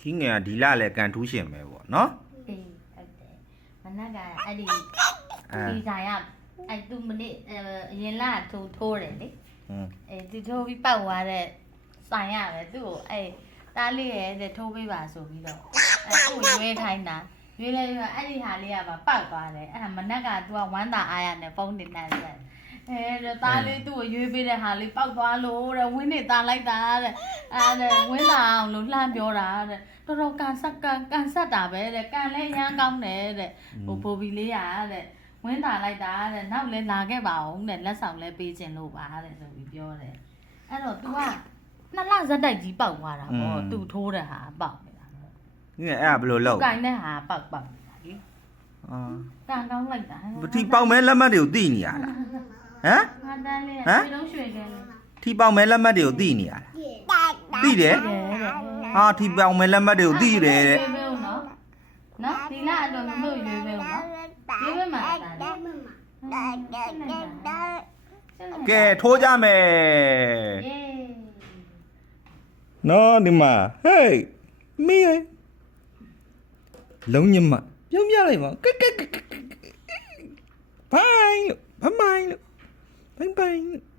ခင်းငယ်ကဒီလလည်းကန်ထူးရှင်ပဲပေါ့နော်အေးဟုတ်တယ်မနက်ကအဲ့ဒီဆိုင်ကအဲ့သူမနေ့အရင်လာထိုးတယ်လေဒီထိုးပြီးပောက်သွားတဲ့ဆိုင်ရပဲသူ့ကိုအဲ့တားလေးရဲ့ထိုးပေးပါဆိုပြီးတော့အဲ့သူ့ရွေးခိုင်းတာရွေးလဲရွေးအဲ့ဒီဟာလေးကပါပောက်သွားတယ်အဲ့ဒါမနက်က तू ကဝမ်းသာအားရနဲ့ဖုန်းတင်နေတယ်တားလေးသူ့ကိုရွေးပေးတဲ့ဟာလေးပောက်သွားလို့တဲ့ဝင်းနေသားလိုက်တာတဲ့အဲ့ဝင်းသာအောင်လို့လှမ်းပြောတာတဲ့တော်တော်ကန်ဆက်တာပဲတဲ့ကန်လဲအရန်ကောင်းတယ်တဲ့ဟိုဘိုဘီလေးရတဲ့ဝင်းသာလိုက်တာတဲ့နောက်လဲလာခဲ့ပါအောင်တဲ့လက်ဆောင်လဲပေးခြင်းလို့ပါတဲ့ဆိုပြီးပြောတယ်အဲ့တော့ तू ကနှစ်လဇက်တိုက်ကြီးပောက်သွားတာပေါ့ तू ထိုးတဲ့ဟာပောက်နေတာပေါ့ငယ်အဲ့ဒါဘယ်လိုလုပ်ကန်တဲ့ဟာပောက်နေတာလေကန်ကောင်းလိုက်တာထီပေါက်မဲလက်မှတ်တွေကိုသိနေရလားဟမ်ငါတန်းလေးရွှေလုံးရွှေကဲလေးထီပေါက်မဲလက်မှတ်တွေကိုသိနေရလားသိတယ်ဟာထီပေါက်မဲလက်မှတ်တွေကိုသိတယ်တဲ့နော်ဒီလတော့မလို့ရွေးပဲနော်ရွေးပဲမှာကဲထိုးကြမယ်နော်ဒီမှာဟေးမီးလုံးညမပြုံးပြလိုက်ပါကဲဘိုင်းလို့ဘိုင်းလို့ဘိုင်း